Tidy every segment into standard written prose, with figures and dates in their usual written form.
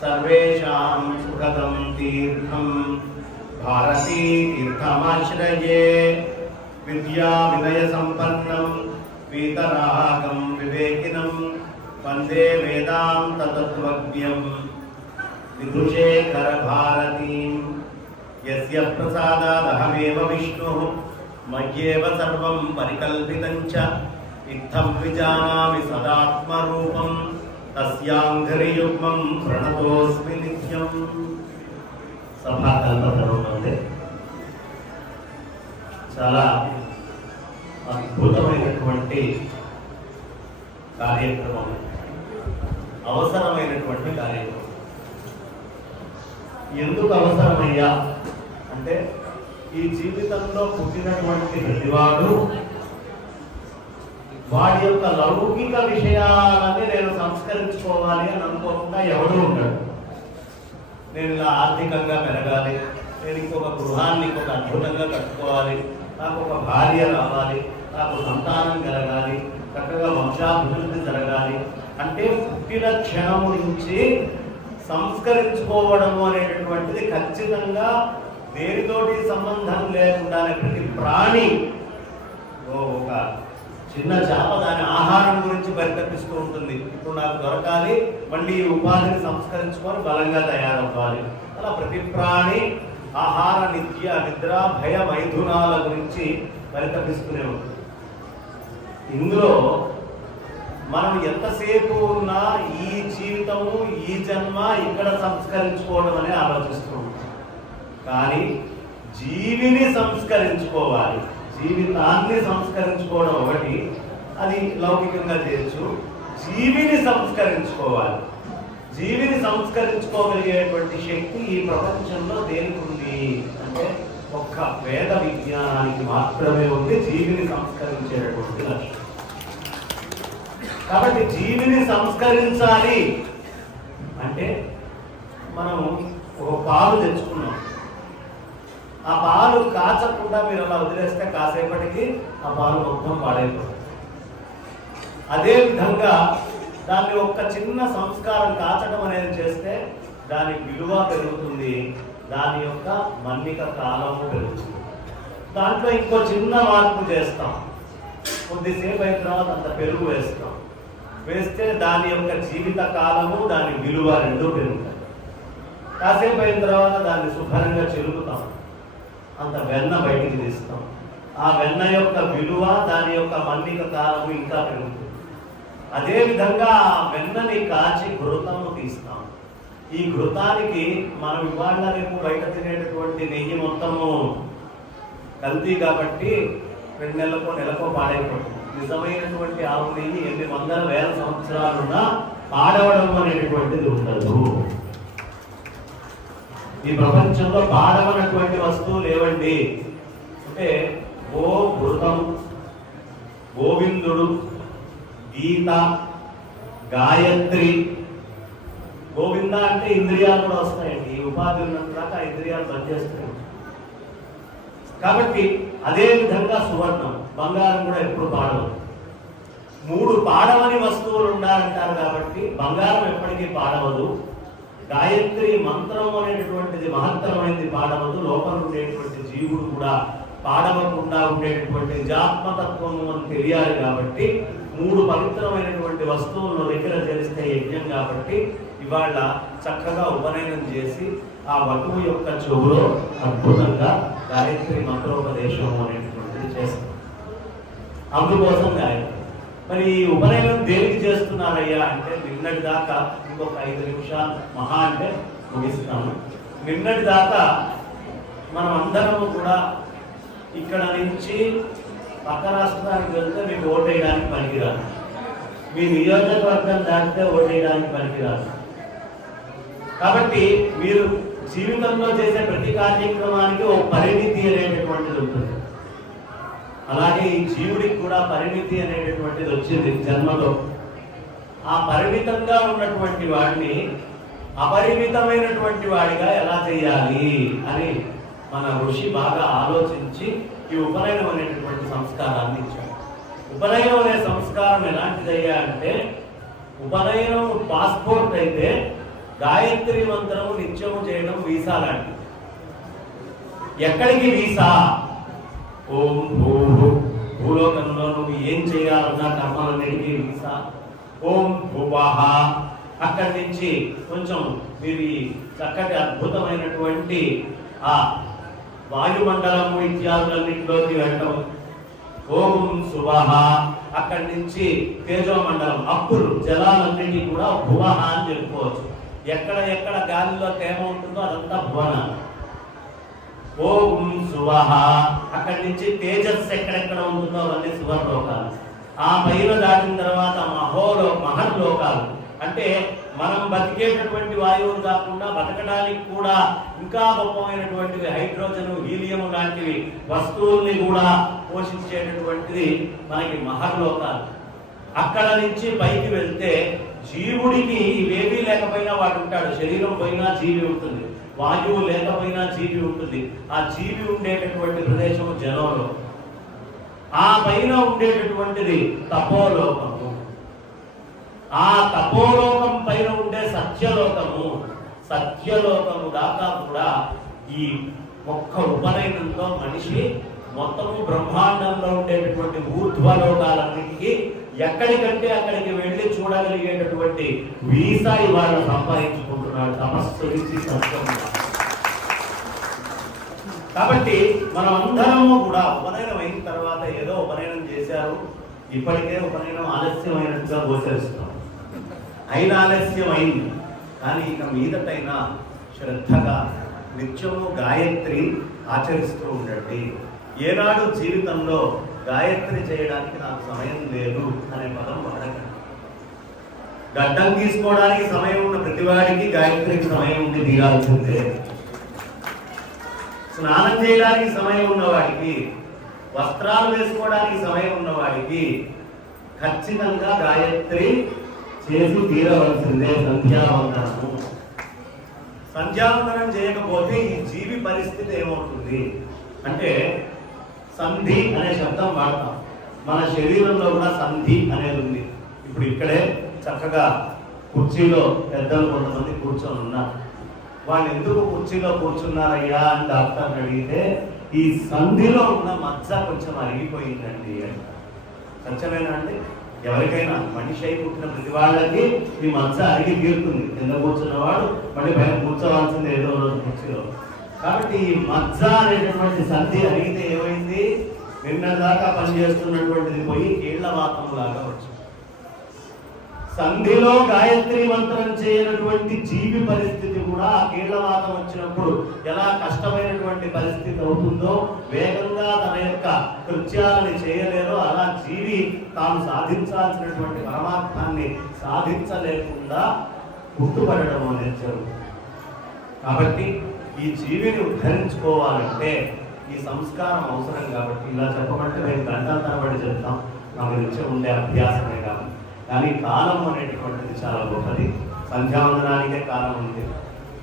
सर्वेषां सुखदं तीर्थं भारती तीर्थमाश्रये विद्या विनय संपन्नं वीतरागं विवेकिनं वन्दे वेदान्त तत्त्वज्ञं विदुषेखर भारतीं यस्य प्रसादादहमेव विष्णुः मय्येव सर्वं परिकल्पितं च इत्थं विजानामि सदात्मरूपं तस्यांघ्रियुग्मं प्रणतोऽस्मि नित्यं। సభాకల్పతరుణంలో చాలా అద్భుతమైనటువంటి కార్యక్రమం, అవసరమైనటువంటి కార్యక్రమం. ఎందుకు అవసరమయ్యా అంటే ఈ జీవితంలో పుట్టినటువంటి ప్రతివాడు వాడి యొక్క లౌకిక విషయాలని నేను సంస్కరించుకోవాలి అని అనుకోకుండా ఎవడు ఉంటాడు. నేను ఇలా ఆర్థికంగా పెరగాలి, నేను ఇంకొక గృహాన్ని ఇంకొక అద్భుతంగా కట్టుకోవాలి, నాకు ఒక భార్య రావాలి, నాకు సంతానం కలగాలి, చక్కగా వంశాభివృద్ధి జరగాలి అంటే పుట్టిన క్షణము నుంచి సంస్కరించుకోవడము అనేటటువంటిది ఖచ్చితంగా దేనితోటి సంబంధం లేకుండానే ప్రతి ప్రాణి ఒక చిన్న చేప దాని ఆహారం గురించి పరితపిస్తూ ఉంటుంది. ఇప్పుడు నాకు దొరకాలి, మళ్ళీ ఈ ఉపాధిని సంస్కరించుకొని బలంగా తయారవ్వాలి. అలా ప్రతి ప్రాణి ఆహార నిద్ర భయ మైథునాల గురించి పరితపిస్తూనే ఉంటుంది. ఇందులో మనం ఎంతసేపు ఉన్నా ఈ జీవితము ఈ జన్మ ఇక్కడ సంస్కరించుకోవడం అని ఆలోచిస్తూ ఉంటాం. కానీ జీవిని సంస్కరించుకోవాలి, జీవితాన్ని సంస్కరించుకోవడం ఒకటి, అది లౌకికంగా చేయొచ్చు. జీవిని సంస్కరించుకోవాలి. జీవిని సంస్కరించుకోగలిగేటువంటి శక్తి ఈ ప్రపంచంలో దేనికి ఉంది అంటే ఒక్క వేద విజ్ఞానానికి మాత్రమే ఉంది జీవిని సంస్కరించేటటువంటి లక్ష్యం. కాబట్టి జీవిని సంస్కరించాలి అంటే మనం ఒక పాలు తెచ్చుకున్నాం, ఆ పాలు కాచకుండా మీరు అలా వదిలేస్తే కాసేపటికి ఆ పాలు మొత్తం పాడైపోతుంది. అదేవిధంగా దాన్ని ఒక్క చిన్న సంస్కారం కాచడం అనేది చేస్తే దాని విలువ పెరుగుతుంది, దాని యొక్క మన్నిక కాలము పెరుగుతుంది. దాంట్లో ఇంకో చిన్న మార్పు చేస్తాం, కొద్దిసేపు అయిన తర్వాత అంత పెరుగు వేస్తే దాని యొక్క జీవిత కాలము దాని విలువ రెండూ పెరుగుతాయి. కాసేపు అయిన తర్వాత దాన్ని శుభ్రంగా చెరుపుతాం, అంత వెన్న బయటికి తీస్తాం. ఆ వెన్న యొక్క విలువ దాని యొక్క మన్నిక కాలము ఇంకా పెరుగుతుంది. అదేవిధంగా ఆ వెన్నని కాచి ఘృతము తీస్తాం. ఈ ఘృతానికి మనం ఇవాళ రేపు బయట తినేటటువంటి నెయ్యి మొత్తము కల్తీ కాబట్టి 2 నెలకో పాడైపోతుంది. నిజమైనటువంటి ఆవు నెయ్యి ఎన్ని వందల వేల సంవత్సరాలున్నా పాడవడం అనేటటువంటిది ఉండదు. ఈ ప్రపంచంలో పాడవనటువంటి వస్తువులు ఏవండి అంటే ఘృతం, గోవిందుడు, గీత, గాయత్రి. గోవింద అంటే ఇంద్రియాలు కూడా వస్తాయండి. ఈ ఉపాధి ఉన్నంతదాకా ఇంద్రియాలు పనిచేస్తున్నాయి. కాబట్టి అదే విధంగా సువర్ణం, బంగారం కూడా ఎప్పుడు పాడవు. 3 పాడవని వస్తువులు ఉండాలంటారు కాబట్టి బంగారం ఎప్పటికీ పాడవదు. గాయత్రి మంత్రం అనేటటువంటిది మహత్తరమైనది, పాడవదు. లోపల ఉండేటువంటి జీవుడు కూడా పాడవకుండా ఉండేటటువంటి జాత్మతత్వము అని తెలియాలి. కాబట్టి 3 పవిత్రమైనటువంటి వస్తువులను దగ్గర చేస్తే యజ్ఞం. కాబట్టి ఇవాళ చక్కగా ఉపనయనం చేసి ఆ వటువు యొక్క చెవులో అద్భుతంగా గాయత్రి మంత్రోపదేశం అనేటటువంటిది చేస్తాం. అందుకోసం గాయత్రి. మరి ఈ ఉపనయనం దేనికి చేస్తున్నారయ్యా అంటే నిన్నటి దాకా ఇంకొక 5 నిమిషాలు మహా అంటే ముగిస్తాము. నిన్నటి దాకా మనం అందరము కూడా ఇక్కడ నుంచి పక్క రాష్ట్రానికి వెళ్తే మీకు ఓటేయడానికి పనికిరాదు, మీ నియోజకవర్గం దాటితే ఓటేయడానికి పనికిరాదు. కాబట్టి మీరు జీవితంలో చేసే ప్రతి కార్యక్రమానికి ఒక పరిమితి అనేటటువంటిది ఉంటుంది. అలాగే ఈ జీవుడికి కూడా పరిమితి అనేటటువంటిది వచ్చింది జన్మలో. ఆ పరిమితంగా ఉన్నటువంటి వాడిని అపరిమితమైనటువంటి వాడిగా ఎలా చేయాలి అని మన ఋషి బాగా ఆలోచించి ఈ ఉపనయనం అనేటటువంటి సంస్కారాన్ని ఇచ్చాడు. ఉపనయనం అనే సంస్కారం ఎలాంటిదయ్యా అంటే ఉపనయనం పాస్పోర్ట్ అయితే గాయత్రి మంత్రము నిత్యము చేయడం వీసా లాంటి. ఎక్కడికి వీసా? ఓం భూలోకంలో నువ్వు ఏం చేయాలన్నా కర్మలన్నిటికీ వీసా. ఓం భువః, అక్కడి నుంచి కొంచెం మీరు చక్కటి అద్భుతమైనటువంటి ఆ వాయుమండలము ఇత్యాదులన్నింటిలోకి వెళ్ళటం. ఓం శుభః, అక్కడి నుంచి తేజోమండలం అప్పులు జలాలన్నింటినీ కూడా భువః అని చెప్పుకోవచ్చు. ఎక్కడ ఎక్కడ గాలిలో తేమ ఉంటుందో అదంతా భువన. ఓం శుభః, అక్కడి నుంచి తేజస్సు ఎక్కడెక్కడ ఉంటుందో అవన్నీ శుభలోకాలు. ఆ పైన దాటిన తర్వాత మహర్లోకాలు, అంటే మనం బతికేటటువంటి వాయువులు కాకుండా బతకడానికి కూడా ఇంకా గొప్పమైనటువంటివి హైడ్రోజన్, హీలియం లాంటివి వస్తువుల్ని కూడా పోషించేటటువంటిది మనకి మహర్లోకాలు. అక్కడ నుంచి పైకి వెళ్తే జీవుడికి ఇవేమీ లేకపోయినా వాడు ఉంటాడు. శరీరం పోయినా జీవి ఉంటుంది, వాయువు లేకపోయినా జీవి ఉంటుంది. ఆ జీవి ఉండేటటువంటి ప్రదేశం జలంలో. ఆ పైన ఉండేటటువంటిది తపోలోకము. ఆ తపోలోకం పైన ఉండే సత్యలోకము. సత్యలోకము దాకా కూడా ఈ ఒక్క ఉపనయనంతో మనిషి మొత్తము బ్రహ్మాండంలో ఉండేటటువంటి ఊర్ధ్వలోకాలన్నిటికీ ఎక్కడికంటే అక్కడికి వెళ్ళి చూడగలిగేటటువంటి వీసా ఇవాళ సంపాదించుకుంటున్నాడు తపస్సు నుంచి సత్యం. కాబట్టి మనం అందరము కూడా ఉపనయనం అయిన తర్వాత ఏదో ఉపనయనం చేశారు, ఇప్పటికే ఉపనయనం ఆలస్యమైనట్టుగా గోచరిస్తున్నాం. అయిన ఆలస్యం అయింది, కానీ ఇక మీదటైనా శ్రద్ధగా నిత్యము గాయత్రి ఆచరిస్తూ ఉండండి. ఏనాడు జీవితంలో గాయత్రి చేయడానికి నాకు సమయం లేదు అనే పదం వాడకండి. గడ్డం తీసుకోవడానికి సమయం ఉన్న ప్రతివాడికి గాయత్రికి సమయం ఉండి తీరాల్సిందే. స్నానం చేయడానికి సమయం ఉన్నవాడికి, వస్త్రాలు వేసుకోవడానికి సమయం ఉన్నవాడికి ఖచ్చితంగా గాయత్రి చేసి తీరవలసిందే. సంధ్యావందనము. సంధ్యావందనం చేయకపోతే ఈ జీవి పరిస్థితి ఏమవుతుంది అంటే, సంధి అనే శబ్దం వాడతాం. మన శరీరంలో కూడా సంధి అనేది ఉంది. ఇప్పుడు ఇక్కడే చక్కగా కుర్చీలో పెద్దలు కొంతమంది కూర్చొని ఉన్నారు. వాళ్ళు ఎందుకు కుర్చీలో కూర్చున్నారయ్యా అని డాక్టర్ని అడిగితే, ఈ సంధిలో ఉన్న మజ్జ కొంచెం అరిగిపోయిందండి అంట. సత్యమేనా అండి? ఎవరికైనా మనిషి అయి పుట్టిన ప్రతి వాళ్ళకి ఈ మజ్జ అరిగి తీరుతుంది. కింద కూర్చున్నవాడు మళ్ళీ పైన కూర్చోవాల్సింది ఏదో రోజు కుర్చీలో. కాబట్టి ఈ మజ్జ అనేటటువంటి సంధి అరిగితే ఏమైంది? నిన్న దాకా పనిచేస్తున్నటువంటిది పోయి కీళ్ల వాతం లాగా వచ్చింది. సంధిలో గాయత్రి మంత్రం చేయనటువంటి జీవి పరిస్థితి కూడా ఆ కీళ్లవాతం వచ్చినప్పుడు ఎలా కష్టమైనటువంటి పరిస్థితి అవుతుందో, వేగంగా తన యొక్క కృత్యాలని చేయలేరో, అలా జీవి తాను సాధించాల్సినటువంటి పరమార్థాన్ని సాధించలేకుండా పుట్టుపడడం అనేది జరుగుతుంది. కాబట్టి ఈ జీవిని ఉద్ధరించుకోవాలంటే ఈ సంస్కారం అవసరం. కాబట్టి ఇలా చెప్పమంటే మేము గంటల తరబడి చెప్తాం, నాకు నిత్యం ఉండే అభ్యాసమే కాబట్టి. కానీ కాలం అనేటటువంటిది చాలా గొప్పది. సంధ్యావందనానికే కాలం ఉంది,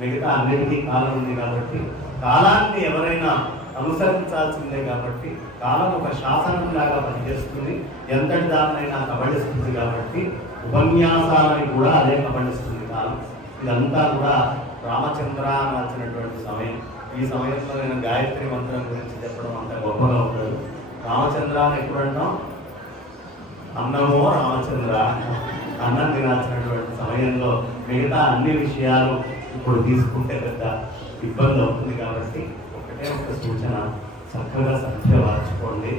మిగతా అన్నిటికీ కాలం ఉంది. కాబట్టి కాలాన్ని ఎవరైనా అనుసరించాల్సిందే. కాబట్టి కాలం ఒక శాసనంలాగా పనిచేస్తుంది, ఎంతటి దాన్నైనా కబళిస్తుంది. కాబట్టి ఉపన్యాసాలని కూడా అదే కబళిస్తుంది కాలం. ఇదంతా కూడా రామచంద్ర అనాల్సినటువంటి సమయం. ఈ సమయంలో నేను గాయత్రి మంత్రం గురించి చెప్పడం అంత గొప్పగా ఉండదు. రామచంద్ర అని ఎప్పుడు అంటాం? అన్నమో రామచంద్ర, అన్నం తినాల్సినటువంటి సమయంలో మిగతా అన్ని విషయాలు ఇప్పుడు తీసుకుంటే పెద్ద ఇబ్బంది అవుతుంది. కాబట్టి ఒకటే ఒక సూచన, చక్కగా సంఖ్య వార్చుకోండి.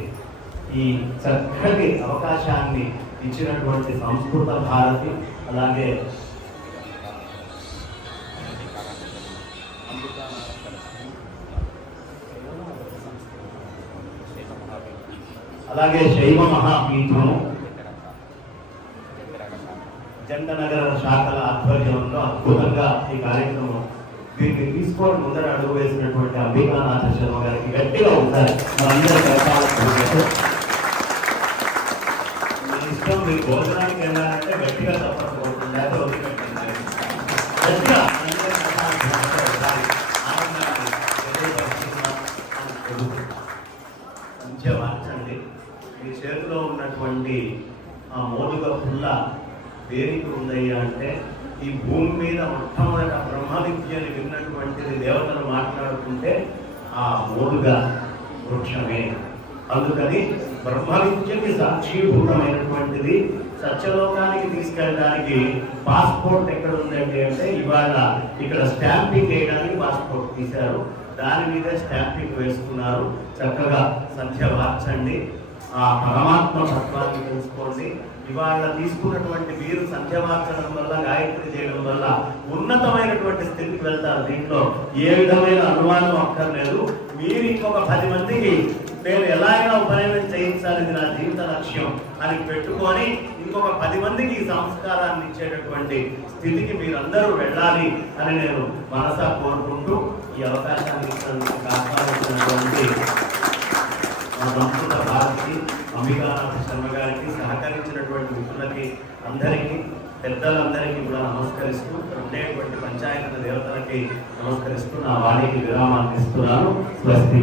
ఈ చక్కటి అవకాశాన్ని ఇచ్చినటువంటి సంస్కృత భారతి, అలాగే శైవ మహాపీఠము జంటనగర శాఖల ఆధ్వర్యంలో అద్భుతంగా ఈ కార్యక్రమం దీన్ని తీసుకొని ముందర అడుగు వేసినటువంటి అంబికానాథ శర్మ గారికి గట్టిగా ఉంటారు. మీ ఇష్టం, మీరు భోజనానికి వెళ్ళాలంటే గట్టిగా తప్పకపోతుంది, లేకపోతే వదిలిపెట్టింది. గట్టిగా మంచిగా మార్చండి. మీ చేతిలో ఉన్నటువంటి ఆ మోదుగ పుల్ల దేనికి ఉందయ్యా విద్య అంటే ఈ భూమి మీద మొట్టమొదట బ్రహ్మ విద్యని విన్నటువంటిది దేవతలు మాట్లాడుకుంటే ఆ మూడుగా వృక్షమే. అందుకని బ్రహ్మ విద్యకి సాక్షీభూతమైనటువంటిది సత్యలోకానికి తీసుకెళ్ళడానికి పాస్పోర్ట్ ఎక్కడ ఉందండి అంటే ఇవాళ ఇక్కడ స్టాంపింగ్ వేయడానికి పాస్పోర్ట్ తీశారు, దాని మీద స్టాంపింగ్ వేసుకున్నారు. చక్కగా సంధ్య వార్చండి, ఆ పరమాత్మ తత్వాన్ని తెలుసుకోండి. ఇవాళ తీసుకున్నటువంటి మీరు సంధ్య మార్చడం వల్ల, గాయత్రి చేయడం వల్ల ఉన్నతమైనటువంటి స్థితికి వెళ్తారు. దీంట్లో ఏ విధమైన అనుమానం అక్కర్లేదు. మీరు ఇంకొక 10 మందికి నేను ఎలా అయినా ఉపనయనం చేయించాలని నా జీవిత లక్ష్యం అని పెట్టుకొని ఇంకొక 10 మందికి ఈ సంస్కారాన్ని ఇచ్చేటటువంటి స్థితికి మీరందరూ వెళ్ళాలి అని నేను మనసా కోరుకుంటూ ఈ అవకాశాన్ని ఆస్వాదించినటువంటి సంస్కృత భారతి అంబికానాథ శర్మ గారికి, సహకరించినటువంటి మిత్రులకి అందరికీ, పెద్దలందరికీ కూడా నమస్కరిస్తూ, ఉండేటువంటి పంచాయతీ దేవతలకి నమస్కరిస్తూ నా వాణికి విరామాన్ని ఇస్తున్నాను. స్వస్తి.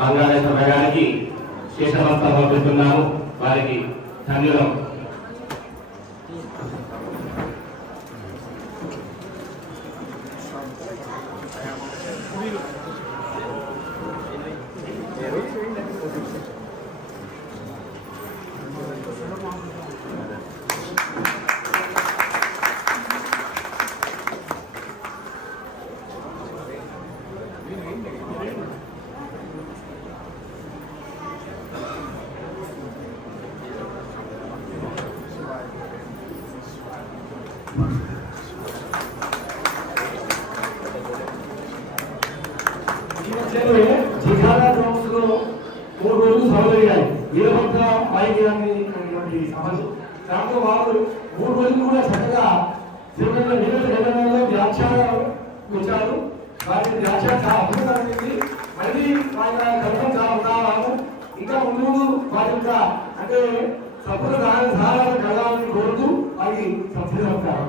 బంగాళేశ్వర గారికి శేషవస్త పంపిస్తున్నాము. వారికి ధన్యులం. జిల్లా గ్రౌండ్స్ లో 3 రోజులు సభలు జరిగాయి. వీరభద్ర వాయిద్యాన్ని సభలు, దాంట్లో వారు 3 రోజులు కూడా చక్కగా తిరుమల నిరంలో వ్యాఖ్యానాలు వచ్చారు. వారి వ్యాఖ్యానం చాలా అద్భుతమైంది. మళ్ళీ వారి కలపం చాలా ఉదాహరణ. ఇంకా ముందు వారి యొక్క అంటే సభ్యుల సహాయాలు కలగాలని కోరుతూ వారికి సభ్యులు అవుతారు.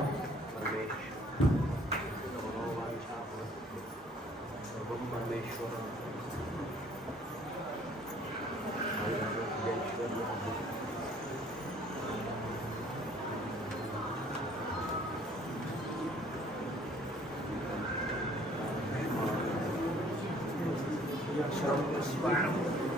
Shalom.